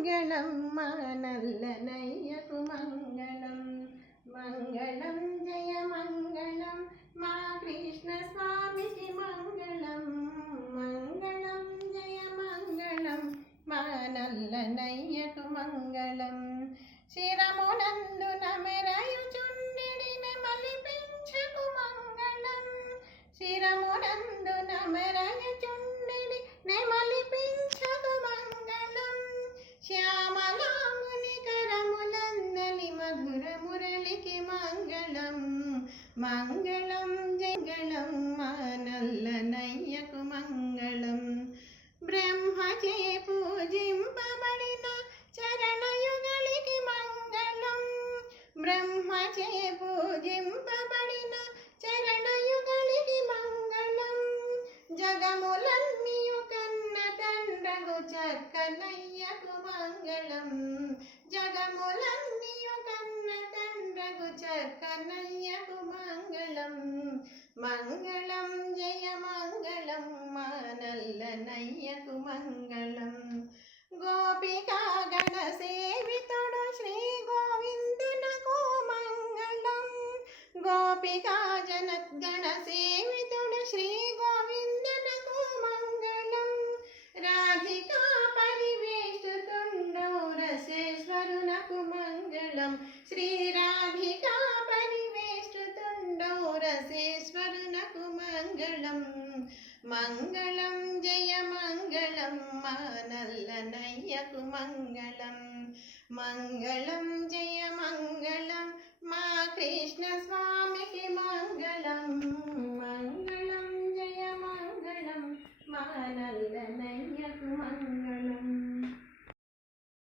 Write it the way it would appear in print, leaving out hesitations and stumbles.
మంగళం మా నల్లనయ్యకు మంగళం. మంగళం జయ మంగళం మా కృష్ణ స్వామికి మంగళం. మంగళం జయ మంగళం మా నల్లనయ్యకు మంగళం. శిరమునందున మెరయుచుండెడి నెమలి పింఛకు మంగళం. శిరమునందున మెరయుచుండెడి నెమలి పింఛకు మంగళం. శ్యామలాముని కరములందలి మధుర మురళికి మంగళం. మంగళం జంగళం మా నల్లనయ్యకు మంగళం. బ్రహ్మచే పూజింపబడిన చరణయుగలికి మంగళం. బ్రహ్మచే పూజింపబడిన చరణయుగలికి మంగళం. జగములన్నీయు కన్న తండ్రగు చక్కనయ్యకు మంగళం. జగములన్నీయు కన్న తండ్రగు చక్కనయ్యకు మంగళం. మంగళం జయ మంగళం మా నల్లనయ్యకు మంగళం. గోపికా గణ సేవితుడు శ్రీ గోవిందునకు మంగళం. గోపికా జనగణ సేవితుడు శ్రీ గోవిందునకు మంగళం. రాధికా పరివేష్టుతుండో రసేశ్వరునకు మంగళం. శ్రీ రాధికా పరివేష్టుతుండో రసేశ్వరునకు మంగళం. మంగళం జయ మంగళం మా నల్లనయ్యకు మంగళం. మంగళం జయ మంగళం మా కృష్ణ స్వామికి మంగళం. మంగళం జయ మంగళం మా నల్లనయ్యకు మంగళం.